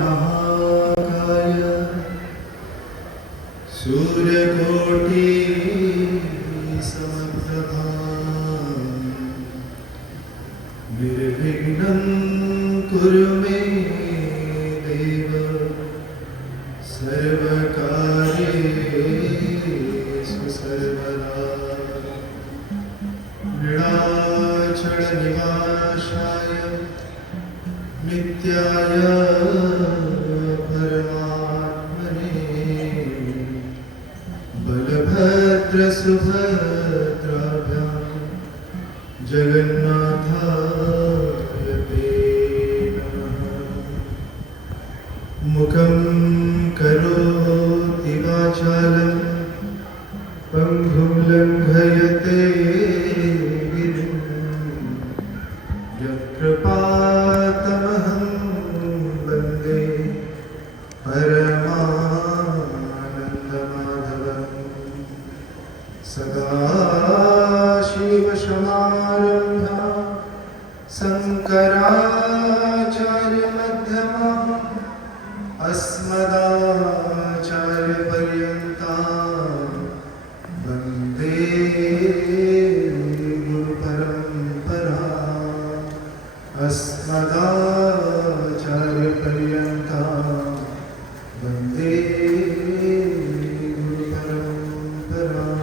महाकाय सूर्यकोटि समप्रभा निर्विघ्नं कुरु मे देव सर्वकार्येषु सर्वदा नीलाचल निवासाय नित्याय परमात्मने बलभद्र सुभद्राभ्यां जगन्नाथाय ते नमः। मुखं करोति वाचालं पङ्गुं लङ्घयते गिरिं यत्कृपातमहं वन्दे परमानन्दमाधवम्। सदाशिवसमारम्भां शङ्कराचार्यमध्यमाम् अस्मदाचार्यपर्यन्तां वन्दे गुरुपरम्पराम्। अस्मदाचार्यपर्यन्तां वन्दे गुरुपरम्पराम्।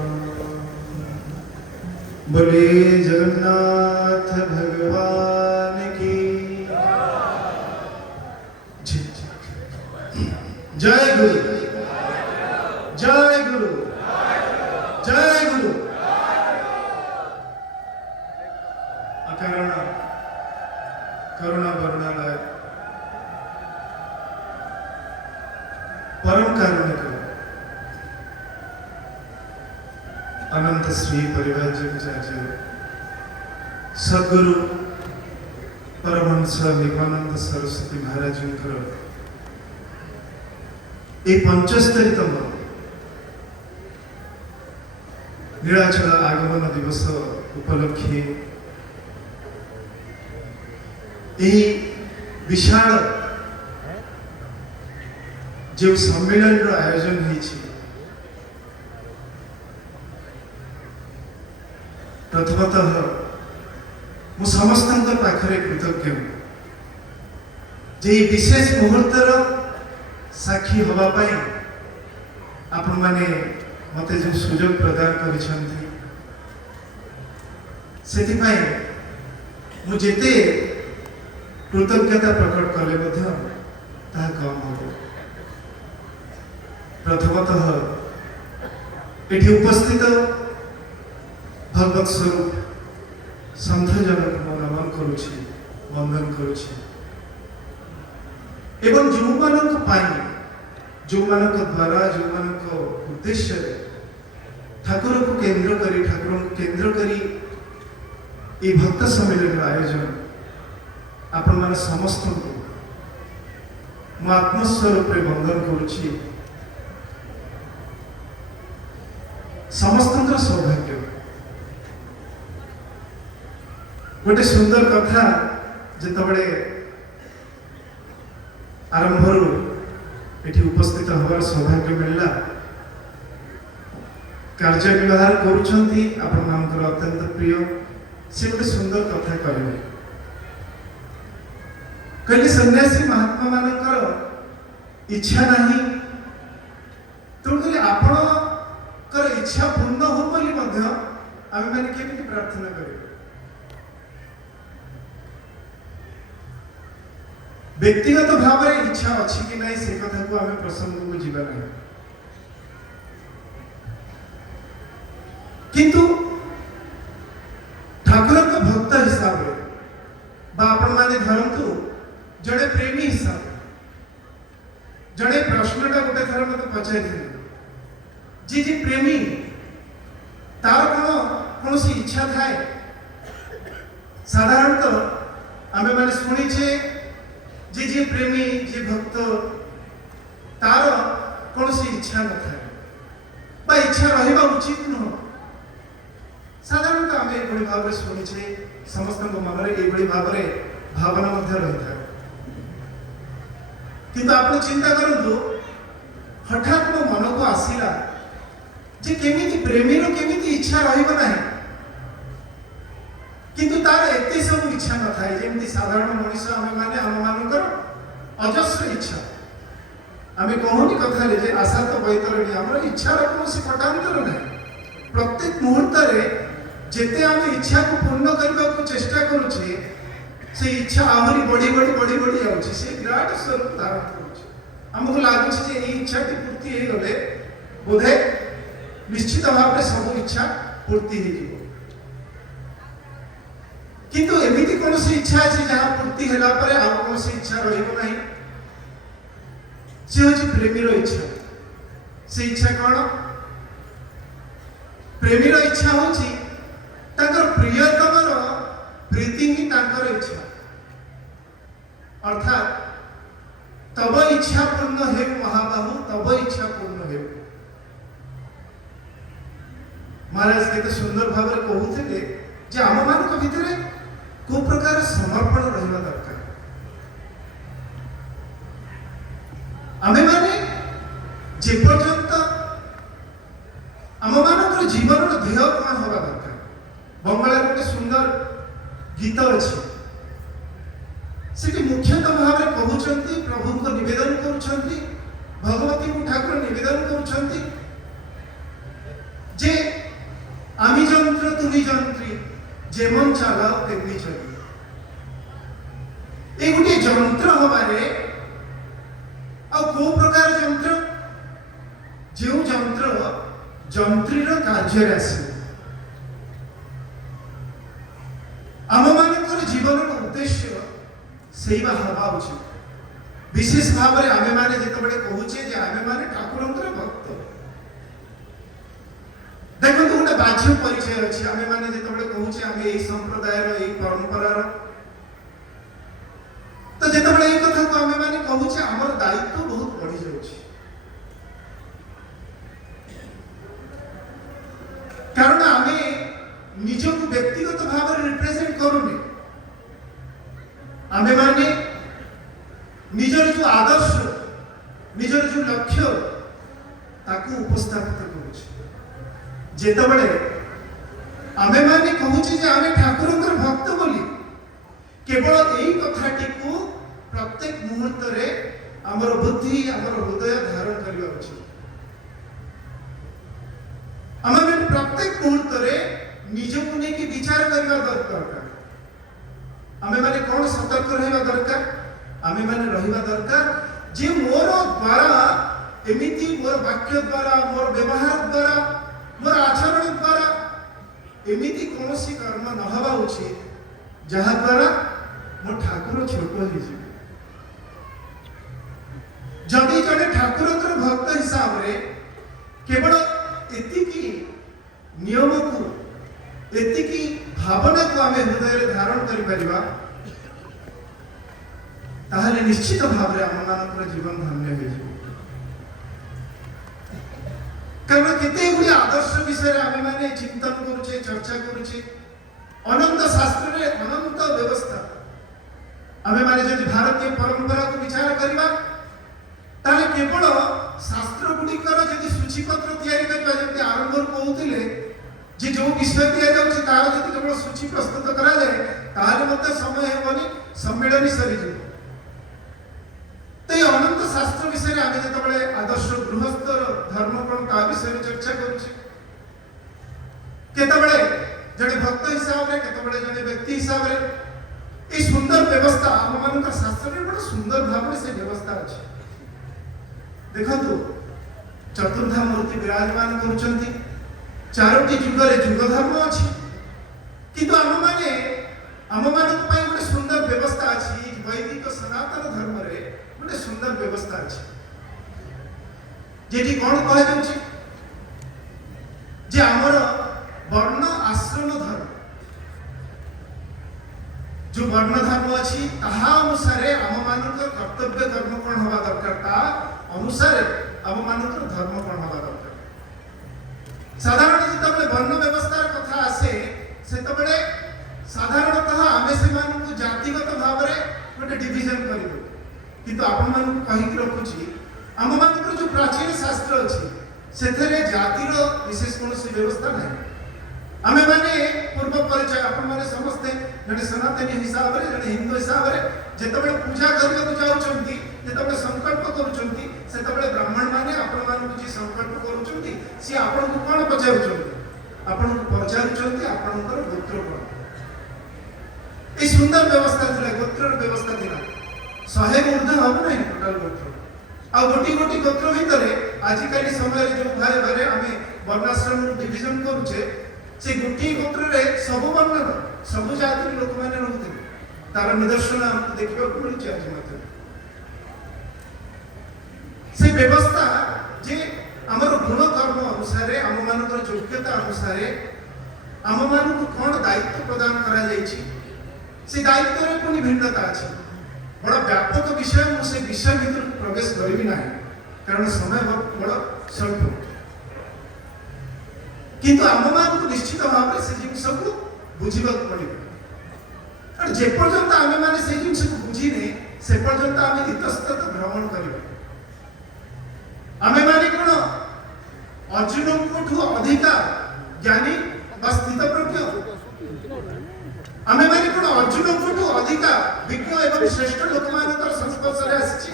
बोले जगन्नाथ भगवान की जय गुरु जय गुरु जय गुरु। अकारण करुणा वर्णालय परम कारुणिक अनंत श्री परिव्राजकाचार्य सद्गुरु परमहंस निगमानंद सरस्वती महाराज ये 75तम नीलाचल आगमन दिवस उपलक्षे यही विशाल जो सम्मेलन आयोजन होइछि प्रथमतः मु समस्त पाखरे कृतज्ञ जे विशेष मुहूर्तर साक्षी हवा पाई आपण माने मते जो सुजोग प्रदान करिसंती सेति पाई मु जेते कृतज्ञता प्रकट कले मध्य ता कम हो। प्रथमतः एठी उपस्थित भगवत स्वरूप संत जनक नमन करुछि वंदन करुछि एवं जो मानक पाई जो मानक द्वारा जो मानक उद्देश्य ठाकुर को केंद्र करी ये भक्त सम्मेलन आयोजन आपण मान समस्त को मु आत्मस्वरूप वंदन करुछि। समस्त सौभाग्य गोटे सुंदर कथा जितेबले आरंभ ये उपस्थित हमार सौभाग्य मिलला कार्य व्यवहार करुछंती आपण मानकर अत्यंत प्रिय से गोटे सुंदर कथा कहले सन्यासी महात्मा मानकर इच्छा नहीं तो कहले आपण कर इच्छा पूर्ण हो बोली मध्य आमे माने केमिति प्रार्थना करियो। व्यक्तिगत भाव में इच्छा अच्छी कि नहीं से कथा को आमे प्रसंग को जीवा नहीं किंतु ठाकुर का भक्त हिसाब रे बा आपण माने धरंतु जड़े प्रेमी हिसाब जड़े प्रश्नटा गोटे थर मत पचाई जी जी प्रेमी तार कौन सी इच्छा थाए साधारणतः आमे माने शुणीचे जी जी प्रेमी जी भक्त तार कौन सी इच्छा न थाए बा इच्छा रहिबा उचित न साधारणतः आमे एभली भाव शुणीचे समस्त मन में एभली भाव भावना रही था किंतु आप चिंता करूँ हठात मो मन को आसला जे केमिति प्रेमी रो केमिति इच्छा रहिबो नाही किंतु तार एते सब इच्छा न थाए जेमति साधारण मनुष्य आमे माने हम मानकर अजस्र इच्छा आमे कहूनी कथा रे जे आशा तो बैतरणी हमर इच्छा रो कोनसी पटांतर नाही प्रत्येक मुहूर्त रे जेते आमे इच्छा को पूर्ण करबा को चेष्टा करूछे से इच्छा आहुरी बढ़ी बढ़ी बढ़ी बढ़ी जाउछे से विराट स्वरूप धारण करूछे हमको लागुछे जे ई इच्छा की पूर्ति हे गले बोधे निश्चित भाव में सब इच्छा पूर्ति हो जीवो किंतु एमिति कौन सी इच्छा है जहां पूर्ति होला परे आ कौन सी इच्छा रहिबो नाही से होची प्रेमी रो इच्छा से इच्छा कौन प्रेमी रो इच्छा होची ताकर प्रियतम रो प्रीति ही ताकर इच्छा अर्थात तब इच्छा पूर्ण हे महाबाहु तब इच्छा पूर्ण हे महाराज केते सुंदर भाव में कहूथिले जे आम मान भितर को प्रकार समर्पण रहिबा दरकार आमे माने जे पर्यंत आम मानकर जीवन रो ध्येय कोन होबा दरकार बंगाला गोटे सुंदर गीत अछि सेठी मुख्यतः भाव में कहउचंती प्रभु को निवेदन करूचंती भगवती को ठाकुर निवेदन करूचंती जे आमी যন্ত্র তুমি যন্ত্রী যেমন চালাও তেমনি চলি এই গোটে যন্ত্র হবারে আর কো প্রকার যন্ত্র যে যন্ত্র যন্ত্রীর কার্যের আসে আমমানଙ୍କର জীবনର ଉଦ୍ଦେଶ୍ୟ ସେଇবা ହବା ଉଚିତ ବିଶେଷ ଭାବରେ ଆମେମାନେ ଯେତେବେଳେ କହୁଛେ ଯେ ଆମେମାନେ ଠାକୁରଙ୍କର ଭକ୍ତ देखो गोटे बाह्य परिचय अच्छी आमे माने जेतबेले कहूचे आमे एई संप्रदायर एई परंपरार तो जेतबेले एई कथा को आमे माने कहूचे हमर दायित्व बहुत बढ़ी जाउछि कारण आमे निजको व्यक्तिगत भाव में रिप्रेजेंट करूने आमे माने निजर जो आदर्श निजर जो लक्ष्य ताकू उपस्थापित करूछि जेतबेले आमे माने कहूचे जे आमे ठाकुरंकर भक्त बोली केवल एई कथाटी को प्रत्येक मुहूर्त रे हमर बुद्धि हमर हृदय धारण करिया उचित आमे प्रत्येक मुहूर्त रे निजको ने की विचार करबा दरकार आमे माने कोन सतर्क रहबा दरकार आमे माने रहिबा दरकार जे मोर द्वारा एमिति मोर वाक्य द्वारा मोर व्यवहार द्वारा मोर आचरण द्वारा एमिति कोनोसी कर्म न हवा उचित जहा द्वारा मो ठाकुर छोट हो जिवे जदि जने ठाकुरकर भक्त हिसाब रे केवल एतिकी नियम को एतिकी भावना को आमे हृदय रे धारण करि परिबा ताहले निश्चित भाव रे हम मानकर जीवन धन्य हो जिवे कारण केते गुडी आदर्श विषय आमे माने चिंतन करूचे चर्चा करूचे अनंत शास्त्र रे अनंत व्यवस्था आमे माने जदि भारतीय परंपरा को विचार करबा ताले केवल शास्त्र गुडी कर जदि सूचीपत्र तयारी करबा जते आरंभ कहउतिले जे जो विषय दिया जाउचे तार जदि केवल सूची प्रस्तुत करा जाए ताले मते समय हेबनी सम्मेलन सरी जे ते अनंत शास्त्र विषय आमे जतबेले आदर्श गृहस्थ धर्म कोन ता विषय चर्चा करूची केतबेले जने भक्त हिसाब रे केतबेले जने व्यक्ति हिसाब रे ए सुंदर व्यवस्था हम मानकर शास्त्र रे बड़ सुंदर भाव से व्यवस्था अछि देखंतु चतुर्धा मूर्ति विराजमान करूचंती चारोटी जुग रे जुग धर्म अछि किंतु हम माने पई बड़ सुंदर व्यवस्था अछि वैदिक सनातन धर्म रे बड़ सुंदर व्यवस्था अछि जेठी कोन कहे जाउछि जे हमर वर्ण आश्रम धर्म जो वर्ण धर्म अछि ताहा अनुसार हम मानकर कर्तव्य कर्म कोन होबा दरकार ता अनुसार हम मानकर धर्म कोन होबा दरकार साधारण जतबेले वर्ण व्यवस्थार कथा आसे सेतबेले साधारणतः आमे से मानकु जातिगत भाव रे गोटे डिवीजन करिदो किंतु आपण मान कहि रखुची आम मान जो प्राचीन शास्त्र अछि सेथरे जातिर विशेष कोनोसी व्यवस्था नहीं। आमे माने पूर्व परिचय आपण माने समस्ते जने सनातनी हिसाब रे जने हिंदू हिसाब रे जेतबे पूजा करबे को जाउछंती जेतबे संकल्प करूछंती सेतबे ब्राह्मण माने आपण मान जे संकल्प करूछंती से आपण को कोन पचारुछंती आपण को पचारुछंती आपणकर गोत्र कोन। ए सुंदर व्यवस्था थिला गोत्र व्यवस्था थिला 100 ऊर्ध्व हम नहीं टोटल गोत्र आ गोटी गोटी गोत्र भितरे आजिकाली समय जो भाई भाई आमे वर्णाश्रम डिवीजन करूछे से गोटी गोत्र रे सब वर्ण सब जाति लोक माने रहते तार निदर्शन हम देखिबा को मिलि आज मात्र से व्यवस्था जे हमर गुण कर्म अनुसार हम मानकर योग्यता अनुसार हम मान को कोन दायित्व प्रदान करा जायछि से दायित्व रे कोनी भिन्नता अछि। बड़ा व्यापक विषय मु से विषय भीतर प्रवेश करिबि नाही कारण समय बड़ा स्वल्प किंतु आम मान को निश्चित भाव से जिनस को बुझीबा पड़िबो और जे पर्यंत आमे माने से जिनस को बुझीने से पर्यंत आमे इतस्तत भ्रमण करिबो। आमे माने कोन अर्जुन को अधिक ज्ञानी वा स्थित प्रज्ञ आमे माने कोन अर्जुन को अधिक विज्ञ एवं श्रेष्ठ लोक मानकर संस्पर्श रे आछि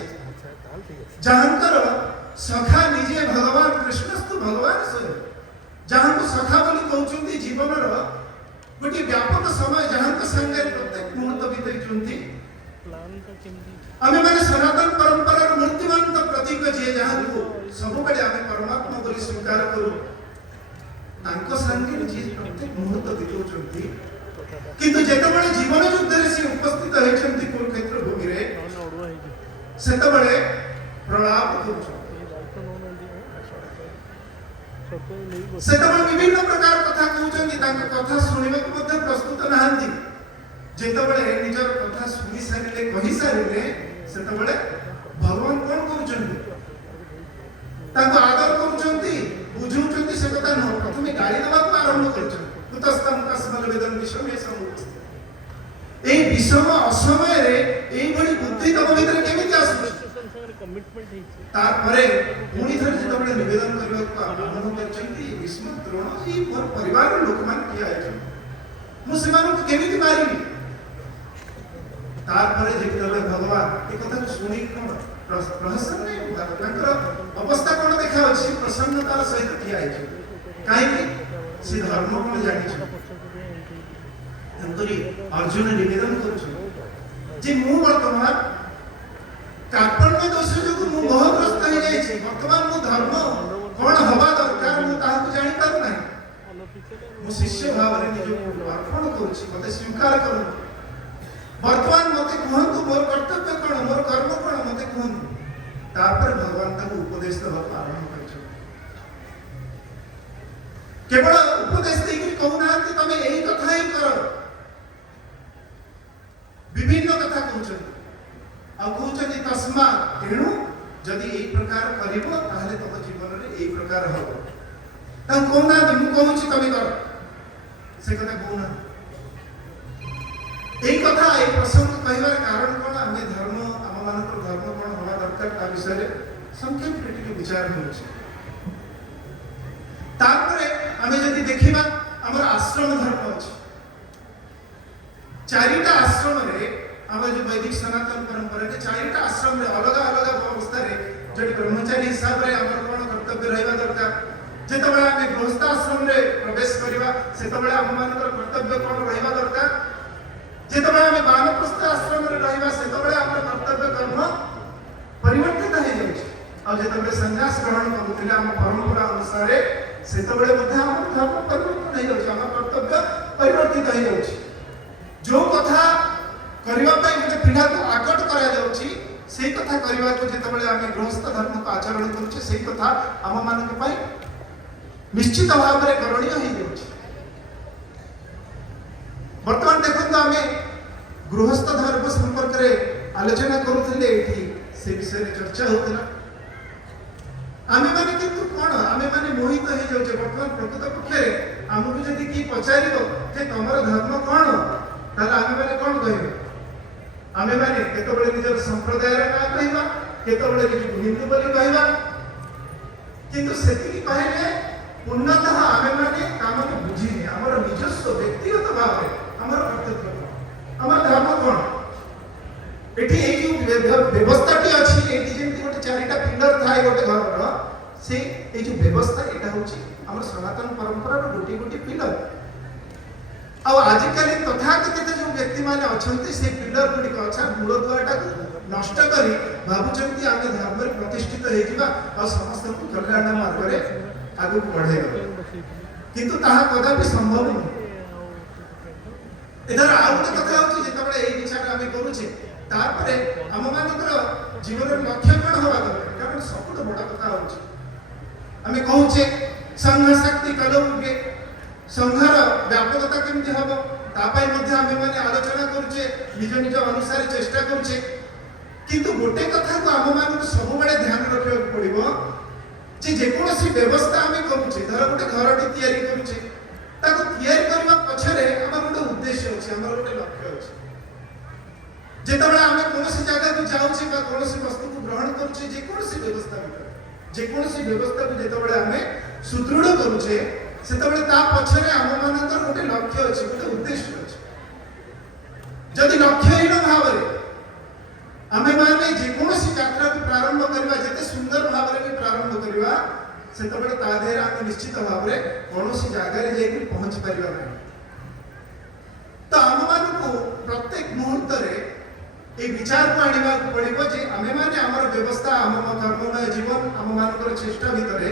जहांकर सखा निजे भगवान कृष्णस्तु भगवान स्वयं जहां को सखा बोली कहउचंती जीवन रो गोटी व्यापक समय जहां को संगे प्रत्येक मुहूर्त भीतर चुंती आमे माने सनातन परंपरा रो मूर्तिमंत प्रतीक जे जहां को सब बेले आमे परमात्मा बोली स्वीकार करू तांको संगे जे प्रत्येक मुहूर्त बितउचंती किंतु जेतबेले जीवन युद्ध रे से उपस्थित हेचंती कुरुक्षेत्र भूमि रे सेतबेले प्रलाप करूचंती सेतबेले विभिन्न प्रकार कथा कहउचंती तांको कथा सुनिबा को मध्य प्रस्तुत नहांती जेतबेले निजर कथा सुनि सारिले कहि सारिले सेतबेले भगवान कोन करूचंती तांको आदर करूचंती बुझुचंती से कथा न प्रथमे गाली देबा को आरंभ करचंती कुतस्तम कस्मल वेदन विषम ए समुच ए विषम असमय रे ए बड़ी बुद्धि तम भीतर केमिति आसु कमिटमेंट तार परे पुनी थर जेतबेले निवेदन करबा को आरंभ करचंती विष्णु द्रोण ई मोर परिवार रो लोक मान किया है मु सेमान को केमिति मारिबी तार परे जेतबेले भगवान ए कथा को सुनी कोन प्रहसन नै ताकर अवस्था कोन देखा अछि प्रसन्नतार सहित किया है काहे कि से धर्म को जानि छ अंतरी अर्जुन निवेदन करू जे मु वर्तमान कार्पण्य दोष जो मु मोहग्रस्त हो जाय छी वर्तमान मु धर्म कोन हवा दरकार मु ताहा को जानि पार नै मु शिष्य भाव रे निज को अर्पण करू छी मते स्वीकार करू वर्तमान मते कहंतु मोर कर्तव्य कोन मोर कर्म कोन मते कहंतु तापर भगवान ताको उपदेश देबा आरंभ करछ केवल उपदेश देकरी कहूना तमे यही कथा ही कर विभिन्न कथा कहउछन आ कहउछन तस्मा तेणु जदि एई प्रकार करिवो ताहले तम जीवन रे एई प्रकार होबो ता कहूना मु कहउछि तमे कर से कथा कहूना एई कथा एई प्रसंग कहिबार कारण कोन आमे धर्म आम मानकर धर्म कोन होबा दरकार ता विषय रे संक्षेप रे टिके विचार होउछि। तारपरे आमे जदि देखिबा हमर आश्रम धर्म अछि चारिटा आश्रम रे हमर जो वैदिक सनातन परंपरा के चारिटा आश्रम रे अलग अलग अवस्था रे जदि ब्रह्मचारी हिसाब रे हमर कोन कर्तव्य रहबा दरकार जेतबेला आमे गृहस्थ आश्रम रे प्रवेश करिबा सेतबेला हम मानकर कर्तव्य कोन रहबा दरकार जेतबेला आमे वानप्रस्थ आश्रम रे रहबा सेतबेला हमर कर्तव्य कर्म परिवर्तित हो जाय आ जेतबेला संन्यास ग्रहण करूथिला हम परंपरा अनुसार सेतबेले मध्ये हम धर्म परिवर्तन हो जाय हम कर्तव्य परिवर्तित हो जाय जो कथा करिवा पय मते पिढा को आकट करा जाउची सेही कथा करिवा को जेतबेले आमे गृहस्थ धर्म को आचरण करूचे सेही कथा हम मानक पय निश्चित भाव रे करणीय हो जाउची। वर्तमान देखंतु आमे गृहस्थ धर्म संपर्क रे आलोचना करूथिले एठी से विषय रे चर्चा होतला आमे माने किंतु कोन आमे माने मोहित हो जाउचे वर्तमान प्रकृत पक्ष रे हमहु जदि की पचारिबो जे तमर धर्म कोन ताला आमे माने कोन कहिबे आमे माने केतबेले निजर संप्रदाय रे ना कहबा केतबेले निज हिंदू बोली कहबा किंतु सेति कहले पूर्णतः आमे माने काम को बुझिने हमर निजस्व व्यक्तिगत भाव रे हमर कर्तव्य हमर धर्म कोन एठी ए जो व्यवस्थाटी अछि एठी जेंति गोटे चारिटा पिलर थाए गोटे घर से ए जो व्यवस्था एटा होछि हमर सनातन परंपरा रो गोटी गोटी पिलर आ आजिकाली तथाकथित जो व्यक्ति माने अछंती से पिलर गुडी अच्छा मूल द्वारटा नष्ट करी भाबुचंती आमे धर्म रे प्रतिष्ठित हे जिबा आ समस्त को कल्याण मार्ग रे आगु बढ़ेगा किंतु ताहा कदापि संभव नहीं इधर आउ तो कथा होछि जेतबे एई विचार आमे करूछे तार परे हम मानकर जीवन लक्ष्य कौन हवा दरकार कारण सब बड़ा कथा होछि आमे कहूचे संघ शक्ति कलौगे संघर व्यापकता केमति हबो तापाई मध्ये आमे माने आलोचना करूचे निज निज अनुसार चेष्टा करूचे किंतु गोटे कथा को आम मानक सब बड़े ध्यान रखियो पड़िबो जे कोनोसी व्यवस्था आमे करूचे धर गोटे घरटी तयारी करूचे ताको तयारी करबा पछरे हमर गोटे उद्देश्य अछि हमर गोटे लक्ष्य अछि जेतबे आमे कोनोसी जगह को जाउचे बा कोनोसी वस्तु को ग्रहण करूचे जे कोनोसी व्यवस्था को जेतबे आमे सुदृढ़ करूचे सेतबे ता पछरे हम मानकर गोटे लक्ष्य अछि गोटे उद्देश्य अछि जदि लक्ष्यहीन भावरे आमे माने जे कोनोसी यात्रा को प्रारंभ करबा जते सुंदर भावरे भी प्रारंभ करबा सेतबे ता देर आमे निश्चित भावरे कोनोसी जगह रे जेकी पहुंच परिबा नै तो आम मानक प्रत्येक मुहूर्त रे ए विचार को आनिबा पड़िबो जे आमे माने हमर व्यवस्था हम धर्ममय जीवन हम मानकर चेष्टा भितरे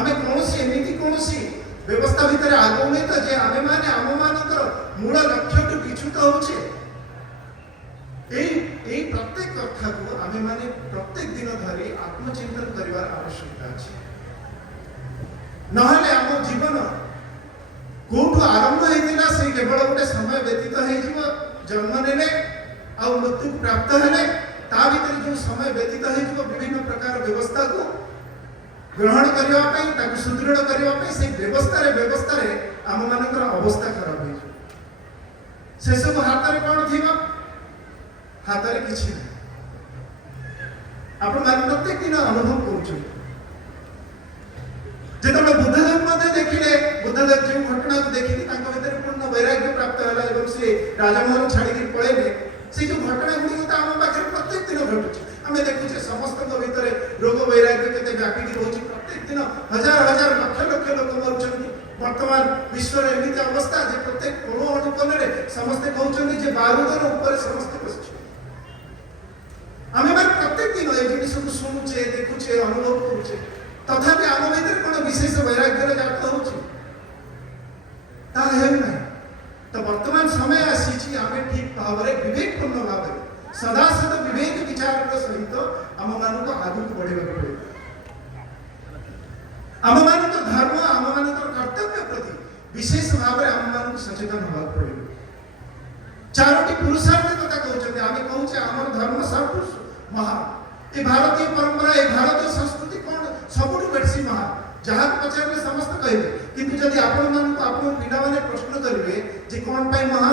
आमे कोनोसी एमिति कोनोसी व्यवस्था भितरे आगो नै त जे आमे माने हम मानकर मूल लक्ष्य को पिछुत होचे एई प्रत्येक कथा को आमे माने प्रत्येक दिन धरि आत्मचिंतन करिवार आवश्यकता अछि नहले हम जीवन कोठु आरंभ हेतिला से केवल गोटे समय व्यतीत हे जीव जन्म नेले आ मृत्यु प्राप्त हेले ता भीतर जो समय व्यतीत हे जीव विभिन्न प्रकार व्यवस्था को ग्रहण करिवा पई ताकु सुदृढ़ करिवा पई से व्यवस्था रे हम मानकर अवस्था खराब हे से सब हाथ रे कोन थिबा हाथ रे किछि नै आपण मान प्रत्येक दिन अनुभव करूछु जेतबे बुद्धदेव मध्ये देखिले बुद्धदेव जो घटना को देखिले तांको भीतर पूर्ण वैराग्य प्राप्त होला एवं से राजमहल छाड़ी के पळेले से जो घटना गुडी तो हम पाखे प्रत्येक दिन घटुछ हमें देखुछे समस्त को भीतर रोग वैराग्य केते व्यापी रहउछि प्रत्येक दिन हजार हजार लक्ष लक्ष लोक मरुछन्ति वर्तमान विश्व रे एमिति अवस्था जे प्रत्येक कोण अनुकोण रे समस्त कहउछन्ति जे बारूदर ऊपर समस्त बसछि हमें माने प्रत्येक दिन ए जिनिस को सुनुछे देखुछे अनुभव करूछे तथापि आम भीतर कोन विशेष वैराग्य जात होछि ता हे नै तो वर्तमान समय आसीछि आमे ठीक भावरे विवेकपूर्ण भावरे सदा सदा विवेक विचार रो सहित आम मानु को आगु बढ़िबा पड़े आम मानु को धर्म आम मानु को कर्तव्य प्रति विशेष भावरे आम मानु को सचेतन होबा पड़े चारोटी पुरुषार्थ कथा कहउछते आमे कहउछे हमर धर्म सर्वपुरुष महा ए भारतीय परंपरा ए भारतीय संस्कृति कोन सबुठ बेसी महा जहां पचारले समस्त कहबे किंतु जदि आपण मान को आपण पिला माने प्रश्न करबे जे कोन पई महा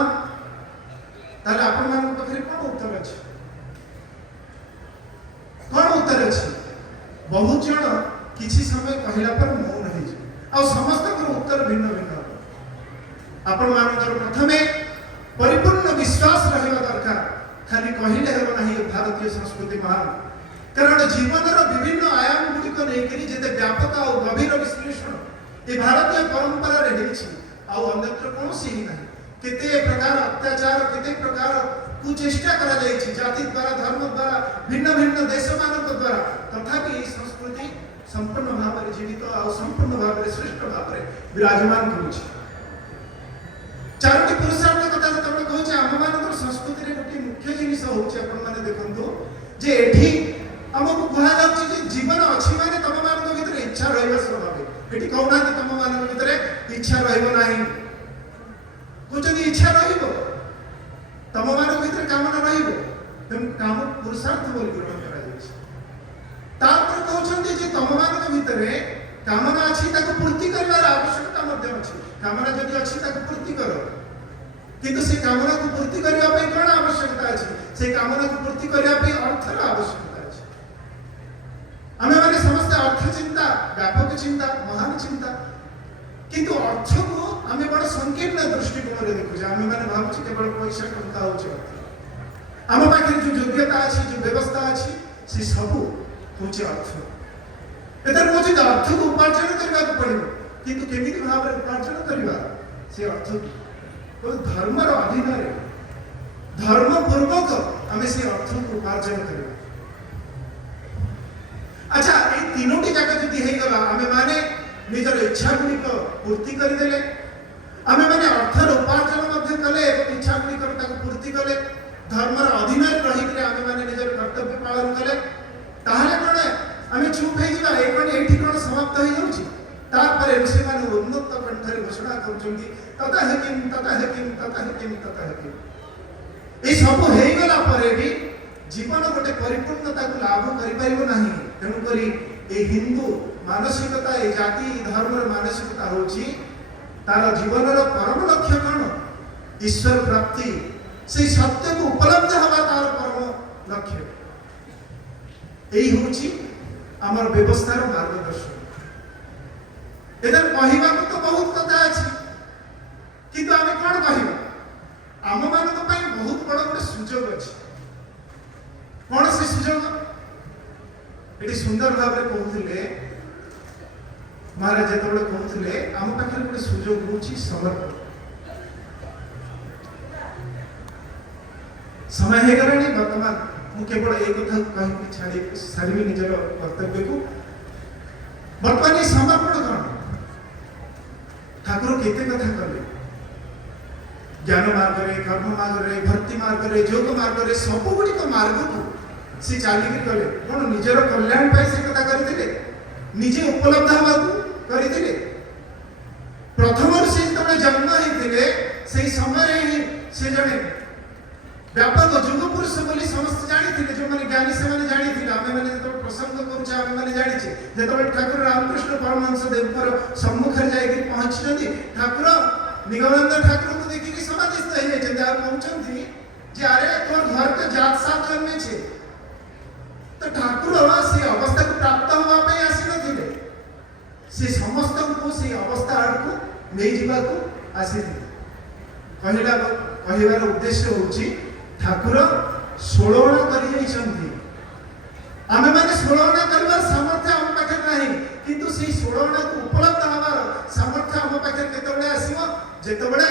ताले आपण मान पखरे कोन उत्तर अछि बहुत जण किछि समय कहला पर मौन हे जे आ समस्त को उत्तर भिन्न भिन्न आपण मानकर प्रथमे परिपूर्ण विश्वास रहबा दरकार खाली कहिले हेबो नाही भारतीय संस्कृति महान कारण जीवन विभिन्न आयाम गुड़िक नहीं जेते व्यापक और गभीर विश्लेषण ये भारतीय परंपरा रे हेछि आ अन्यत्र कोनोसी ही नहीं केते प्रकार अत्याचार केते प्रकार कुचेष्टा करा जायछि जाति द्वारा धर्म द्वारा भिन्न भिन्न देश मानक द्वारा तथापि संस्कृति संपूर्ण भाव रे जीवित आ संपूर्ण भाव रे श्रेष्ठ भाव रे विराजमान करूछि चारोटी पुरुषार्थ कथा जतबे कहूछि हम मानकर संस्कृति रे गोटी मुख्य जिनिस होछि आपण माने देखंतु जे एठी हमको कहा जाउछि जे जीवन अछि माने तम मानक भीतर इच्छा रहबा स्वाभाविक एठी कहउना कि तम मानक भीतर इच्छा रहबो नाही कुछ यदि इच्छा रहबो तम मानक भीतर कामना रहबो तम काम पुरुषार्थ बोल ग्रहण करा जाउछि तापर कहउछन्ति जे तम मानक भीतर कामना अछि ताको पूर्ति करबार आवश्यकता मध्य अछि कामना जदि अछि ताको पूर्ति करो किंतु से कामना को पूर्ति करबा पई कोन आवश्यकता अछि से कामना को पूर्ति करने अर्थर आवश्यकता अच्छे। आम मैंने समस्त अर्थ चिंता व्यापक चिंता महान चिंता किंतु अर्थ को आम बड़ा संकीर्ण दृष्टिकोण देखुचे। आम मैंने भावुचे केवल पैसा टंका होचे अर्थ। आम पाखे जो योग्यता अच्छी जो व्यवस्था अच्छी से सब हूँ अर्थ। एतर कौन अर्थ को उपार्जन करने को पड़ो किंतु केमिति भाव उपार्जन करवा से अर्थ को धर्मर अधीन धर्म पूर्वक आम से अर्थ को उपार्जन करवा। अच्छा ये तीनोटी जाक जदि हो गला आम मैंने निजर इच्छा गुड़िक पूर्ति करदे आम मैंने अर्थर उपार्जन कले इच्छा गुड़िक पूर्ति कले धर्मर अधीन रही आम मैंने निजर कर्तव्य पालन कले ताहले कौन आम चुप हो ये कौन समाप्त हो जाऊँगी तापर ऋषि मैंने उन्नत कंठर घोषणा कर तथा हेकिम तथा हेकिम तथा हेकिम तथा हेकिम ये सब हो गला पर भी जीवन गोटे परिपूर्णता को लाभ करिपारिबो नाही। तेणुकरी ए हिंदू मानसिकता ए जाति धर्मर मानसिकता होची तार जीवनर परम लक्ष्य कौन ईश्वर प्राप्ति से सत्य को उपलब्ध हवा तार परम लक्ष्य यही होची आमर व्यवस्थार मार्गदर्शन। एदर कहिबा तो बहुत कथा अछि किंतु आमे कोन कहिबा आम मानक पई बहुत बड़ बड़ सुजोग अछि। कौन से सुजोग ये सुंदर भाव में कहते महाराज जो कहते आम पाखे गोटे सुजोग हूँ समर्पण। समय हो गलानी बर्तमान मुझे केवल एक कथा कहीं छाड़ी सारी निजर कर्तव्य को बर्तमान समर्पण कौन ठाकुर केते कथा कले ज्ञान मार्ग रे कर्म मार्ग रे भक्ति मार्ग रे योग मार्ग रे सब गुड़िक मार्ग को सी चलिक गले कौन निजर कल्याण पाई से कथा करते निजे उपलब्ध हवा करते प्रथम से जन्म होते से समय ही से जड़े व्यापक युग पुरुष बोली समस्त जानी जो मैंने ज्ञानी से मैंने जानी आम मैंने जो प्रसंग करें जानी जो ठाकुर रामकृष्ण परमहंस देव सम्मुख जाकर पहुंची ठाकुर निगमानंद ठाकुर को देखिए समाधिस्थ हो कहते जे अरे तोर घर के जात सात जन्मे छे तो ठाकुर से अवस्था को प्राप्त होगा पे आसी नथिले से समस्त को से अवस्था को नहीं जीवा को आसी कहला कहिबार उद्देश्य होची ठाकुर 16 करि जाइछन्ती आमे माने 16 करबार सामर्थ्य हम पाखे नाही किंतु से 16 को उपलब्ध हबार सामर्थ्य हम पाखे केतबेले आसीबो जेतबेले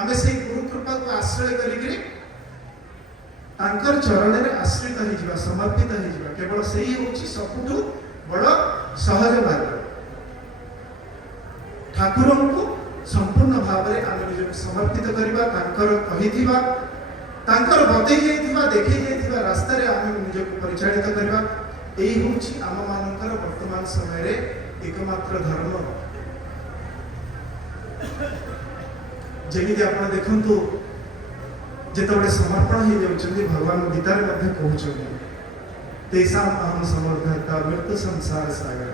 आमे से गुरु कृपा को आश्रय करिकरी तांकर चरण में आश्रित हो जिवा समर्पित हो जिवा केवल सही होची सबुठु बड़ सहज मार्ग। ठाकुर को संपूर्ण भाव में आम निज समर्पित करबा तांकर कहिथिबा तांकर बतई जाइथिबा देखै जाइथिबा रास्ता रे आम निज को परिचालित करबा एही होची आम मानकर वर्तमान समय रे एकमात्र धर्म। जेमिति आपण देखंतु जेतबे समर्पण हो जाउछन्ती भगवान गीतार मध्ये कहउछन्ती तेसाम अहम समर्पिता मृत्यु संसार सागर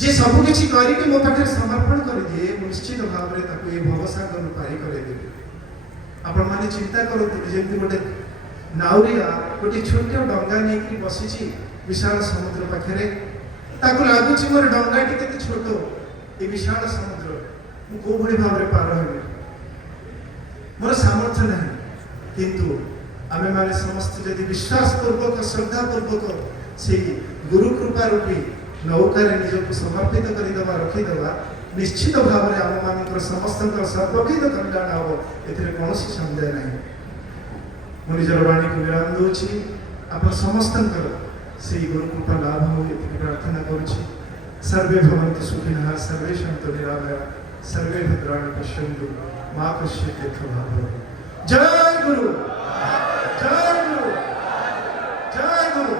जे सब किछि करी के मो पाखे समर्पण कर दिए निश्चित भाव रे ताको ए भवसागर पारी करे दे। आपण माने चिंता करत जेंति गोटे नाउरिया गोटे छोटे डंगा नै कि बसिछि विशाल समुद्र पाखे ताको लागुछि मोर डंगाटी केते छोटो ए विशाल समुद्र मु को भली भाव रे पार होबे मोर सामर्थ्य नहीं किंतु आमे माने समस्त यदि विश्वास पूर्वक श्रद्धा पूर्वक से गुरु कृपा रूपी नौका रे निज को समर्पित करि दबा रखि दबा निश्चित भाव रे आम मानकर समस्त सर्वविध कल्याण हो एथिरे कोनोसी संदेह नहीं। मु निजर वाणी को विराम दोछि आपण समस्त से गुरु कृपा लाभ हो एथि प्रार्थना करूछि। सर्वे भवन्तु सुखिनः सर्वे सन्तु निरामया सर्वे भद्राणि पश्यन्तु मां कश्चित् दुःखभाग्। जय गुरु जय गुरु जय गुरु।